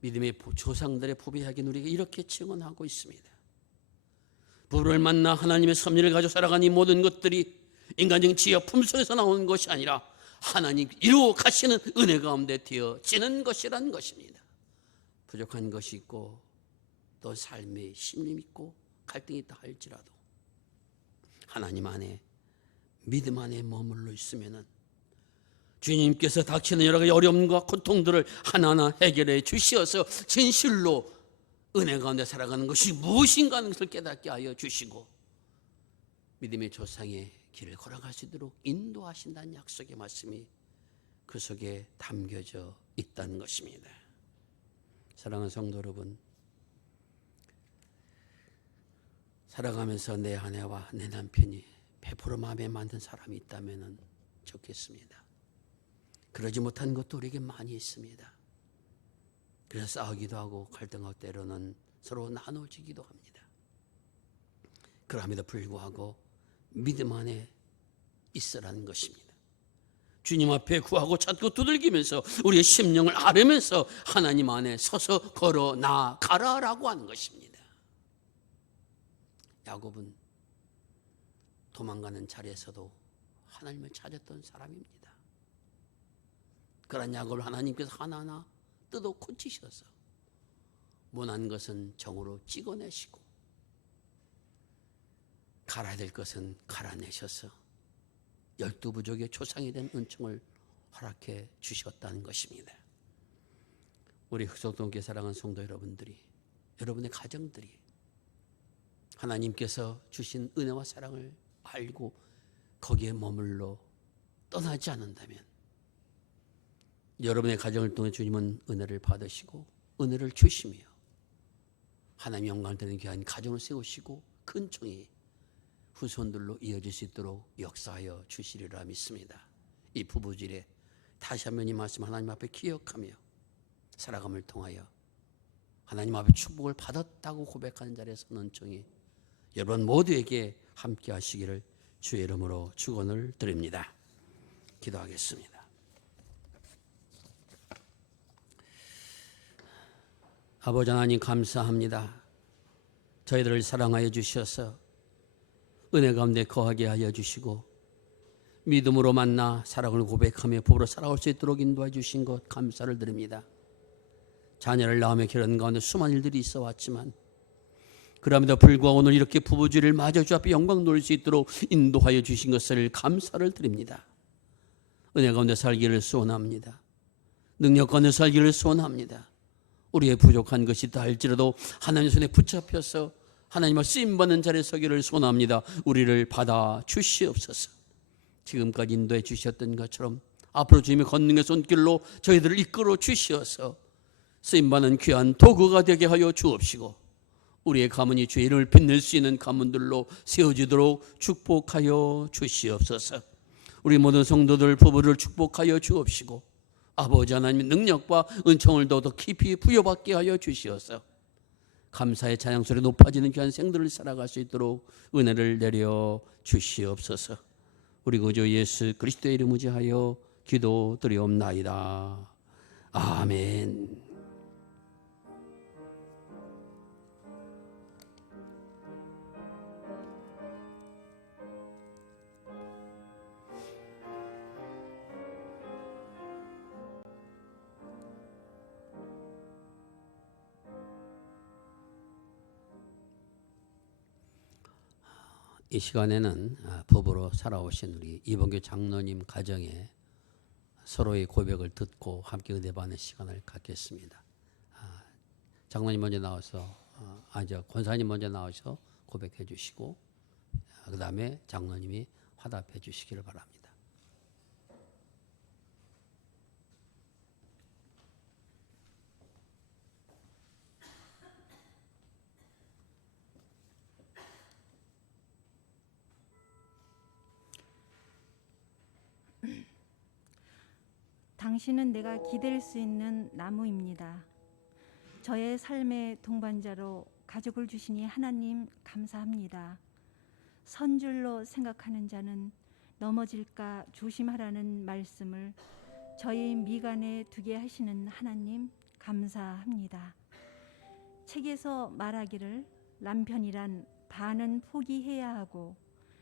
믿음의 조상들의 부배하긴 우리가 이렇게 증언하고 있습니다. 부부를 만나 하나님의 섭리를 가지고 살아가는 이 모든 것들이 인간적인 지혜 품속에서 나오는 것이 아니라 하나님 이루어 가시는 은혜 가운데 되어지는 것이라는 것입니다. 부족한 것이 있고 또 삶에 심림이 있고 갈등이 있다 할지라도 하나님 안에 믿음 안에 머물러 있으면은 주님께서 닥치는 여러 가지 어려움과 고통들을 하나하나 해결해 주시어서 진실로 은혜 가운데 살아가는 것이 무엇인가 하는 것을 깨닫게 하여 주시고 믿음의 조상의 길을 걸어갈 수 있도록 인도하신다는 약속의 말씀이 그 속에 담겨져 있다는 것입니다. 사랑하는 성도 여러분, 살아가면서 내 아내와 내 남편이 100% 마음에 맞는 사람이 있다면 좋겠습니다. 그러지 못한 것도 우리에게 많이 있습니다. 그래서 싸우기도 하고 갈등하고 때로는 서로 나눠지기도 합니다. 그럼에도 불구하고 믿음 안에 있으라는 것입니다. 주님 앞에 구하고 찾고 두들기면서 우리의 심령을 아뢰면서 하나님 안에 서서 걸어 나가라라고 하는 것입니다. 야곱은 도망가는 자리에서도 하나님을 찾았던 사람입니다. 그런 야곱을 하나님께서 하나하나 뜯어 고치셔서 못난 것은 정으로 찍어내시고 갈아야 될 것은 갈아내셔서 12부족의 조상이 된 은총을 허락해 주셨다는 것입니다. 우리 흑석동교회 사랑하는 성도 여러분들이, 여러분의 가정들이 하나님께서 주신 은혜와 사랑을 알고 거기에 머물러 떠나지 않는다면 여러분의 가정을 통해 주님은 은혜를 받으시고 은혜를 주시며 하나님 영광을 드리는 귀한 가정을 세우시고 큰 총이 후손들로 이어질 수 있도록 역사하여 주시리라 믿습니다. 이 부부질에 다시 한번 이 말씀 하나님 앞에 기억하며 살아감을 통하여 하나님 앞에 축복을 받았다고 고백하는 자리에 서는 총이 여러분 모두에게 함께 하시기를 주의 이름으로 축원을 드립니다. 기도하겠습니다. 아버지 하나님 감사합니다. 저희들을 사랑하여 주셔서 은혜 가운데 거하게 하여 주시고 믿음으로 만나 사랑을 고백하며 부부로 살아올 수 있도록 인도해 주신 것 감사를 드립니다. 자녀를 낳으며 결혼 가운데 수많은 일들이 있어 왔지만 그럼에도 불구하고 오늘 이렇게 부부주의를 마저 주 앞에 영광 돌릴 수 있도록 인도하여 주신 것을 감사를 드립니다. 은혜 가운데 살기를 소원합니다. 능력 가운데 살기를 소원합니다. 우리의 부족한 것이 있다 할지라도 하나님 손에 붙잡혀서 하나님의 쓰임받는 자리에 서기를 소원합니다. 우리를 받아 주시옵소서. 지금까지 인도해 주셨던 것처럼 앞으로 주님의 권능의 손길로 저희들을 이끌어 주시어서 쓰임받는 귀한 도구가 되게 하여 주옵시고 우리의 가문이 주의 이름을 빛낼 수 있는 가문들로 세워지도록 축복하여 주시옵소서. 우리 모든 성도들 부부를 축복하여 주옵시고 아버지 하나님의 능력과 은총을 더 깊이 부여받게 하여 주시어서 감사의 찬양소리 높아지는 귀한 생들을 살아갈 수 있도록 은혜를 내려 주시옵소서. 우리 구주 예수 그리스도의 이름을 의지하여 기도드리옵나이다. 아멘. 이 시간에는 부부로 살아오신 우리 이봉규 장로님 가정에 서로의 고백을 듣고 함께 은혜 받는 시간을 갖겠습니다. 장로님 먼저 나와서 권사님 먼저 나와서 고백해 주시고 그 다음에 장로님이 화답해 주시기를 바랍니다. 당신은 내가 기댈 수 있는 나무입니다. 저의 삶의 동반자로 가족을 주시니 하나님 감사합니다. 선줄로 생각하는 자는 넘어질까 조심하라는 말씀을 저희 미간에 두게 하시는 하나님 감사합니다. 책에서 말하기를 남편이란 반은 포기해야 하고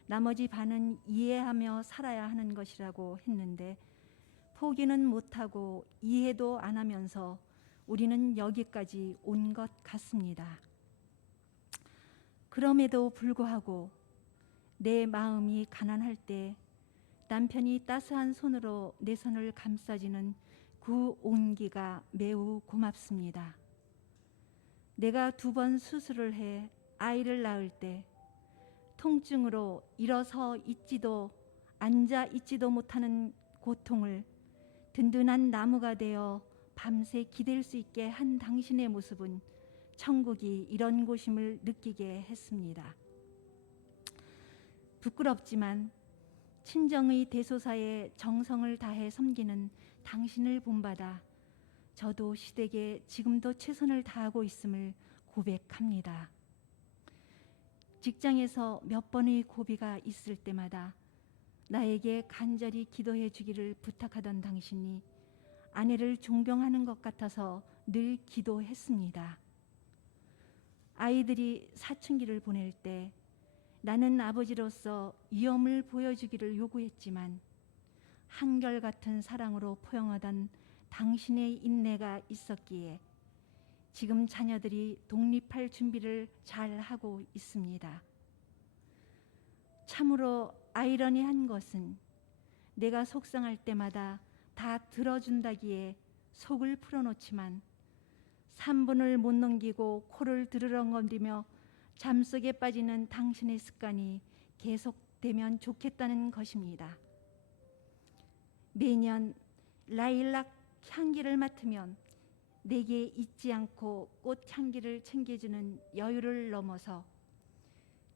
나머지 반은 이해하며 살아야 하는 것이라고 했는데 포기는 못하고 이해도 안 하면서 우리는 여기까지 온 것 같습니다. 그럼에도 불구하고 내 마음이 가난할 때 남편이 따스한 손으로 내 손을 감싸주는 그 온기가 매우 고맙습니다. 내가 2번 수술을 해 아이를 낳을 때 통증으로 일어서 있지도 앉아 있지도 못하는 고통을 든든한 나무가 되어 밤새 기댈 수 있게 한 당신의 모습은 천국이 이런 곳임을 느끼게 했습니다. 부끄럽지만 친정의 대소사에 정성을 다해 섬기는 당신을 본받아 저도 시댁에 지금도 최선을 다하고 있음을 고백합니다. 직장에서 몇 번의 고비가 있을 때마다 나에게 간절히 기도해 주기를 부탁하던 당신이 아내를 존경하는 것 같아서 늘 기도했습니다. 아이들이 사춘기를 보낼 때 나는 아버지로서 위엄을 보여주기를 요구했지만 한결같은 사랑으로 포용하던 당신의 인내가 있었기에 지금 자녀들이 독립할 준비를 잘 하고 있습니다. 참으로 아이러니한 것은 내가 속상할 때마다 다 들어준다기에 속을 풀어놓지만 3분을 못 넘기고 코를 드르렁거리며 잠속에 빠지는 당신의 습관이 계속되면 좋겠다는 것입니다. 매년 라일락 향기를 맡으면 내게 잊지 않고 꽃 향기를 챙겨주는 여유를 넘어서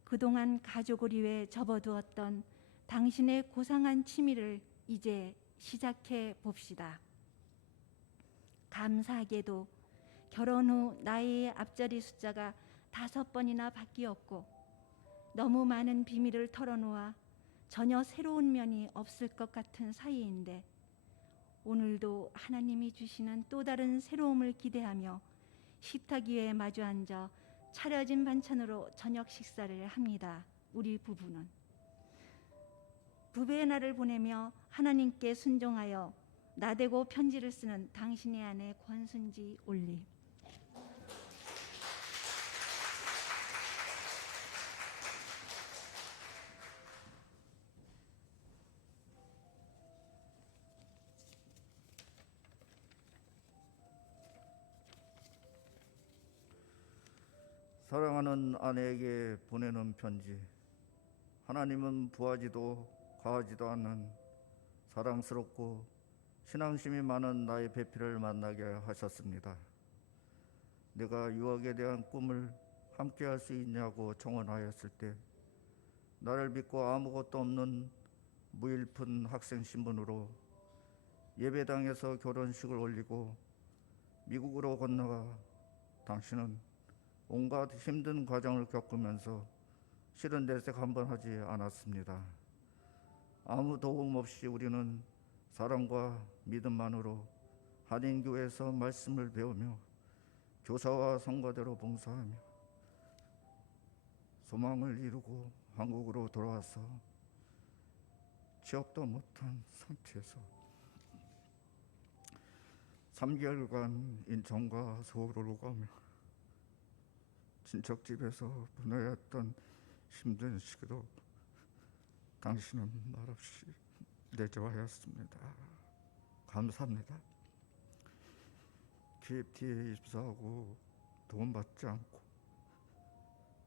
그동안 가족을 위해 접어두었던 당신의 고상한 취미를 이제 시작해 봅시다. 감사하게도 결혼 후 나이의 앞자리 숫자가 5번이나 바뀌었고 너무 많은 비밀을 털어놓아 전혀 새로운 면이 없을 것 같은 사이인데 오늘도 하나님이 주시는 또 다른 새로움을 기대하며 식탁 위에 마주 앉아 차려진 반찬으로 저녁 식사를 합니다. 우리 부부는 부부의 날을 보내며 하나님께 순종하여 나대고 편지를 쓰는 당신의 아내 권순지 올리. 사랑하는 아내에게 보내는 편지. 하나님은 부하지도 과하지도 않는 사랑스럽고 신앙심이 많은 나의 배필을 만나게 하셨습니다. 내가 유학에 대한 꿈을 함께 할 수 있냐고 청원하였을 때 나를 믿고 아무것도 없는 무일푼 학생 신분으로 예배당에서 결혼식을 올리고 미국으로 건너가 당신은 온갖 힘든 과정을 겪으면서 싫은 내색 한 번 하지 않았습니다. 아무 도움 없이 우리는 사랑과 믿음만으로 한인교회에서 말씀을 배우며 교사와 성가대로 봉사하며 소망을 이루고 한국으로 돌아와서 취업도 못한 상태에서 3개월간 인천과 서울을 오가며 친척 집에서 보내야 했던 힘든 시기도 당신은 말없이 내조하였습니다. 감사합니다. KFT에 입사하고 돈 받지 않고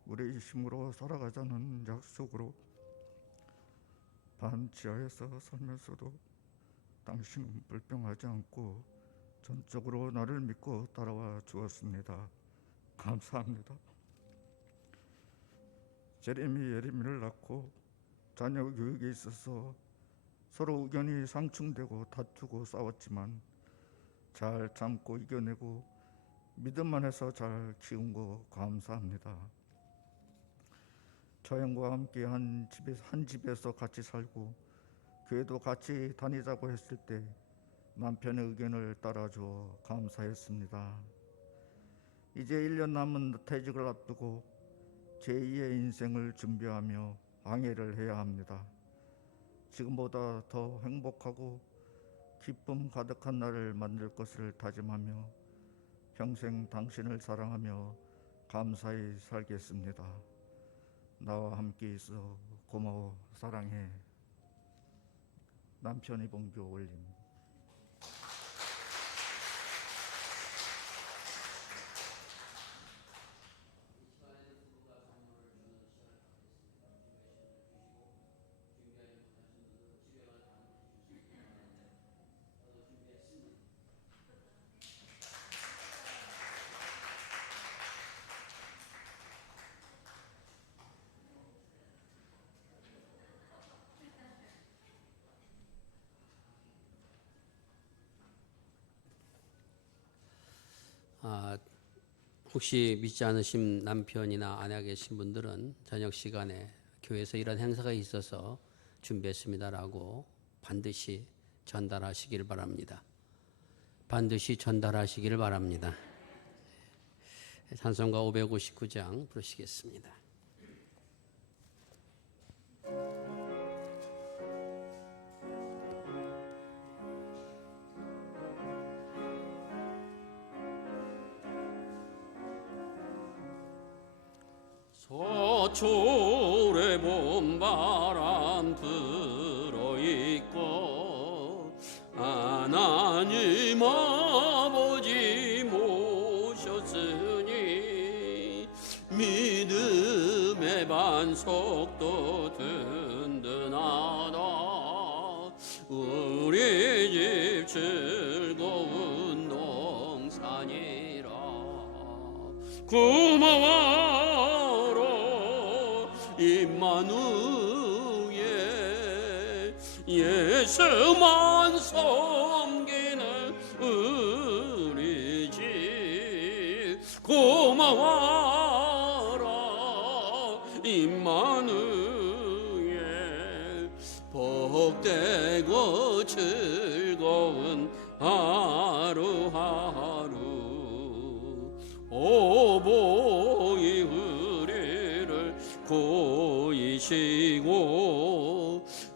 우리의 힘으로 살아가자는 약속으로 반지하에서 살면서도 당신은 불평하지 않고 전적으로 나를 믿고 따라와 주었습니다. 감사합니다. 제레미 예레미를 낳고 자녀 교육에 있어서 서로 의견이 상충되고 다투고 싸웠지만 잘 참고 이겨내고 믿음 안에서 잘 키운 거 감사합니다. 저형과 함께 한 집에서 같이 살고 교회도 같이 다니자고 했을 때 남편의 의견을 따라주어 감사했습니다. 이제 1년 남은 퇴직을 앞두고 제2의 인생을 준비하며 항해를 해야 합니다. 지금보다 더 행복하고 기쁨 가득한 날을 만들 것을 다짐하며 평생 당신을 사랑하며 감사히 살겠습니다. 나와 함께 있어 고마워 사랑해. 남편 이봉규 올림. 혹시 믿지 않으신 남편이나 아내가 계신 분들은 저녁 시간에 교회에서 이런 행사가 있어서 준비했습니다라고 반드시 전달하시길 바랍니다. 반드시 전달하시길 바랍니다. 찬송가 559장 부르시겠습니다. 서초래 봄바람 불어있고 하나님 아버지 모셨으니 믿음의 반석도 든든하다. 우리 집 즐거운 동산이라. 고마워라 임마누엘. 예수만 섬기는 우리 집. 고마워라 임마누엘. 복되고 즐거운 하루하루. 오보이 우리를 고이시고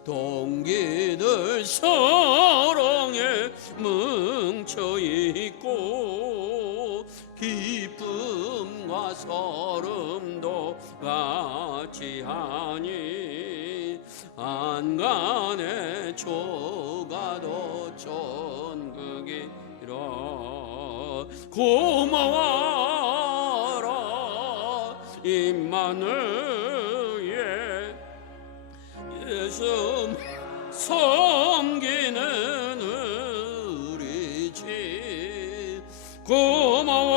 동기들 사랑에 뭉쳐있고 기쁨과 서름도 같이 하니 안간의 조가도 천국이라. 고마워라 임마누엘. 예수 섬기는 우리 집. 고마워라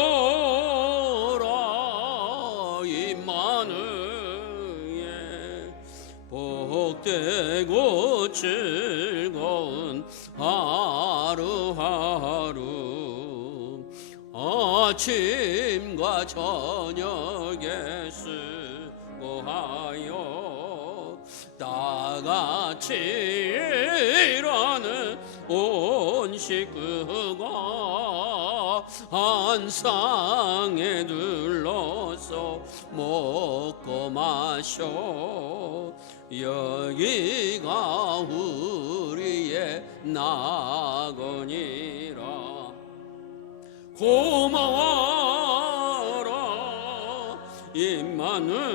임마누엘. 복되고 즐거운 하루하루. 아침과 저녁에 수고하여 다같이 일하는 온 식구가 한 상에 둘러서 먹고 마셔. 여기가 우리의 낙원이라. 고마워라 임마누엘.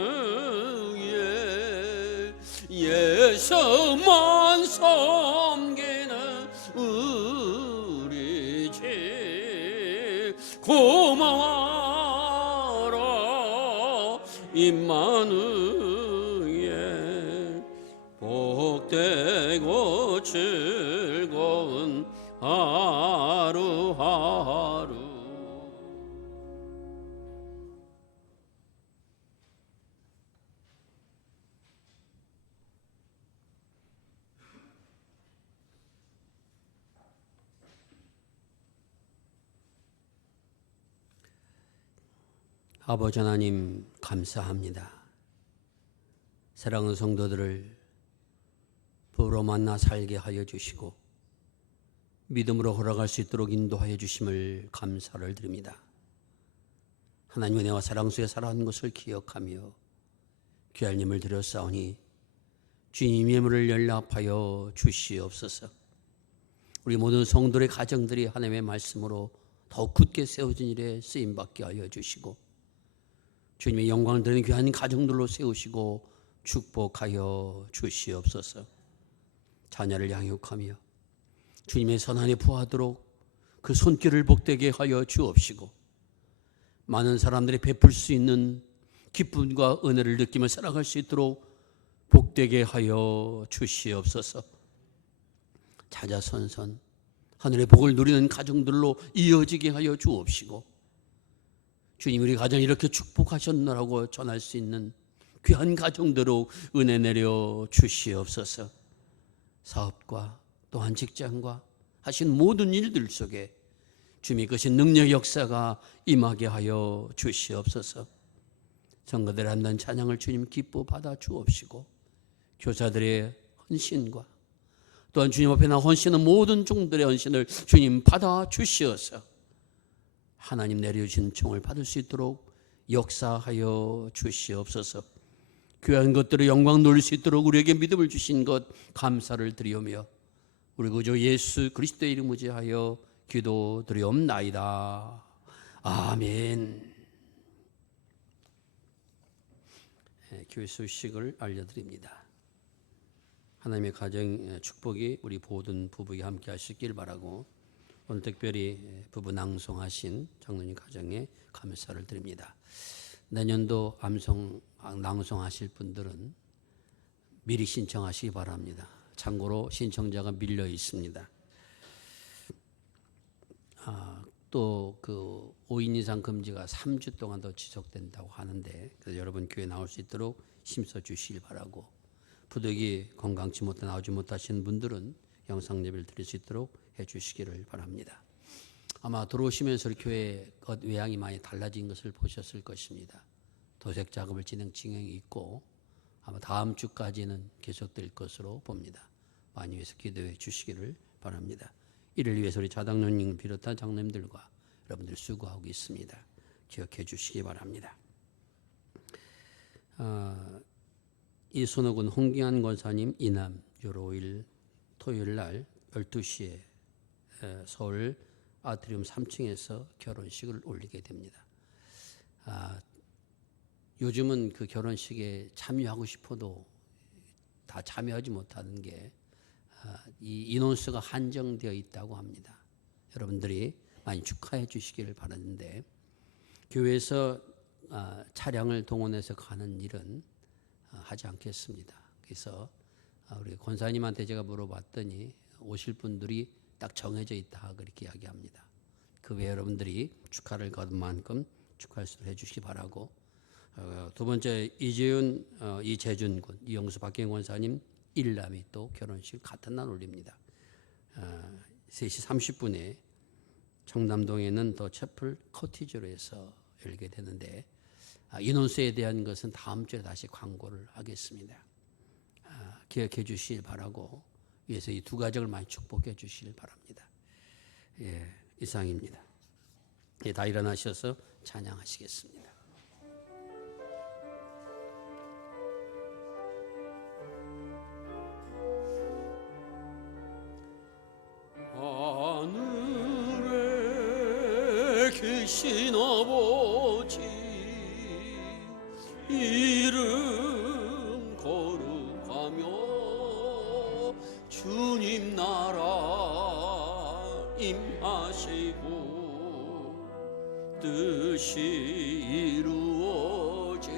예수만 섬기는 우리 집. 고마워라 임마누엘. 복되고 즐거운 하루하루. 아버지 하나님 감사합니다. 사랑하는 성도들을 부로 만나 살게 하여 주시고 믿음으로 걸어갈 수 있도록 인도하여 주심을 감사를 드립니다. 하나님의 은혜와 사랑 속에 살아온 것을 기억하며 귀한 힘을 드렸사오니 주님의 문을 연락하여 주시옵소서. 우리 모든 성도의 가정들이 하나님의 말씀으로 더욱 굳게 세워진 일에 쓰임받게 하여 주시고 주님의 영광을 드리는 귀한 가정들로 세우시고 축복하여 주시옵소서. 자녀를 양육하며 주님의 선한에 부하도록 그 손길을 복되게 하여 주옵시고 많은 사람들이 베풀 수 있는 기쁨과 은혜를 느끼며 살아갈 수 있도록 복되게 하여 주시옵소서. 자자손손 하늘의 복을 누리는 가정들로 이어지게 하여 주옵시고 주님 우리 가정 이렇게 축복하셨노라고 전할 수 있는 귀한 가정대로 은혜 내려 주시옵소서. 사업과 또한 직장과 하신 모든 일들 속에 주님의 크신 능력 역사가 임하게 하여 주시옵소서. 성도들의 한단 찬양을 주님 기뻐 받아 주옵시고 교사들의 헌신과 또한 주님 앞에 나 헌신하는 모든 종들의 헌신을 주님 받아 주시어서 하나님 내려주신 총을 받을 수 있도록 역사하여 주시옵소서. 귀한 것들을 영광 돌릴 수 있도록 우리에게 믿음을 주신 것 감사를 드리오며 우리 구주 예수 그리스도의 이름 의지하여 기도드리옵나이다. 아멘. 교회 소식을 알려드립니다. 하나님의 가정 축복이 우리 모든 부부에 함께 하시길 바라고 오늘 특별히 부부 낭송하신 장로님 가정에 감사를 드립니다. 내년도 낭송하실 분들은 미리 신청하시기 바랍니다. 참고로 신청자가 밀려 있습니다. 또 그 5인 이상 금지가 3주 동안 더 지속된다고 하는데 그래서 여러분 교회 나올 수 있도록 힘써 주시길 바라고 부득이 건강치 못해 나오지 못하신 분들은 영상 예배를 드릴 수 있도록 해주시기를 바랍니다. 아마 들어오시면서 교회 것 외양이 많이 달라진 것을 보셨을 것입니다. 도색 작업을 진행이 있고 아마 다음 주까지는 계속될 것으로 봅니다. 많이 위해서 기도해 주시기를 바랍니다. 이를 위해서 우리 자당론님을 비롯한 장로님들과 여러분들 수고하고 있습니다. 기억해 주시기 바랍니다. 이순옥은 홍기한 권사님 이남 6월 5일 토요일 날 12시에 서울 아트리움 3층에서 결혼식을 올리게 됩니다. 요즘은 그 결혼식에 참여하고 싶어도 다 참여하지 못하는 게 이 인원수가 한정되어 있다고 합니다. 여러분들이 많이 축하해 주시기를 바라는데 교회에서 차량을 동원해서 가는 일은 하지 않겠습니다. 그래서 우리 권사님한테 제가 물어봤더니 오실 분들이 딱 정해져 있다 그렇게 이야기합니다. 그 외에 여러분들이 축하를 거둔 만큼 축하할 수 있도록 해주시기 바라고 두 번째 이재윤, 이재준군, 이영수, 박경 권사님 일남이 또 결혼식 같은 날 올립니다. 3시 30분에 청담동에는 더 채플 커티지로 해서 열게 되는데 인원수에 대한 것은 다음 주에 다시 광고를 하겠습니다. 기억해 주시길 바라고 위해서 이 두 가정을 많이 축복해 주시길 바랍니다. 예, 이상입니다. 예, 다 일어나셔서 찬양하시겠습니다. 하늘에 계신 아버지 이름 거룩하며 주님 나라 임하시고 뜻이 이루어지다.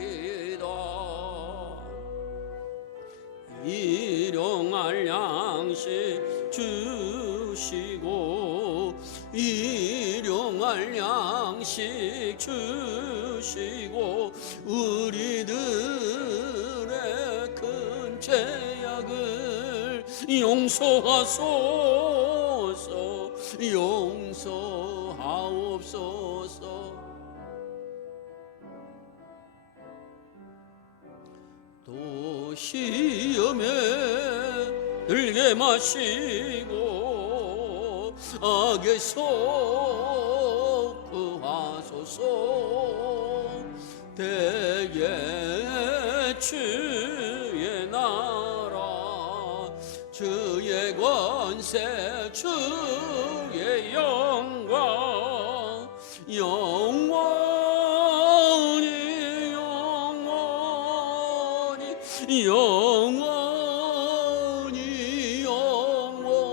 일용할 양식 주시고 일용할 양식 주시고 우리들의 큰 죄악을 용서하소서 용서하옵소서. 또 시험에 들게 마시고 악에서 구하소서. 대개 주의 나라 주의 권세 주의 영광 영원히 영원히 영원히 영원히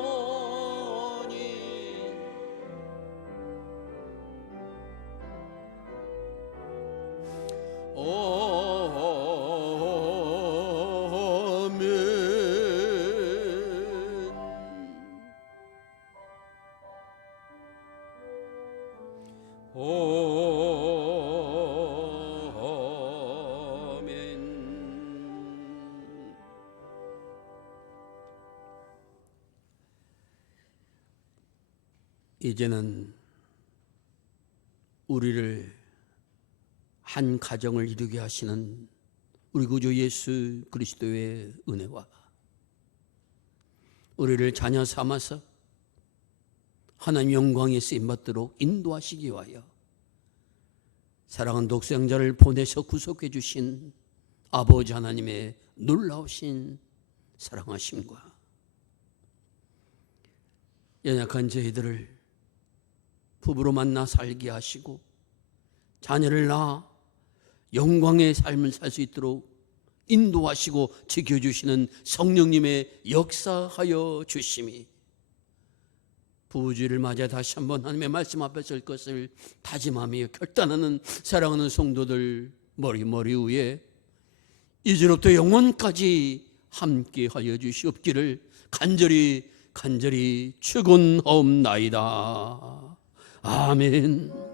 이제는 우리를 한 가정을 이루게 하시는 우리 구주 예수 그리스도의 은혜와 우리를 자녀 삼아서 하나님 영광에 쓰임받도록 인도하시기 위하여 사랑하는 독생자를 보내서 구속해 주신 아버지 하나님의 놀라우신 사랑하심과 연약한 저희들을 부부로 만나 살게 하시고 자녀를 낳아 영광의 삶을 살 수 있도록 인도하시고 지켜주시는 성령님의 역사하여 주심이 부부주의를 맞아 다시 한번 하나님의 말씀 앞에 설 것을 다짐하며 결단하는 사랑하는 성도들 머리 위에 이제로부터 영원까지 함께하여 주시옵기를 간절히 축원하옵나이다. 아멘.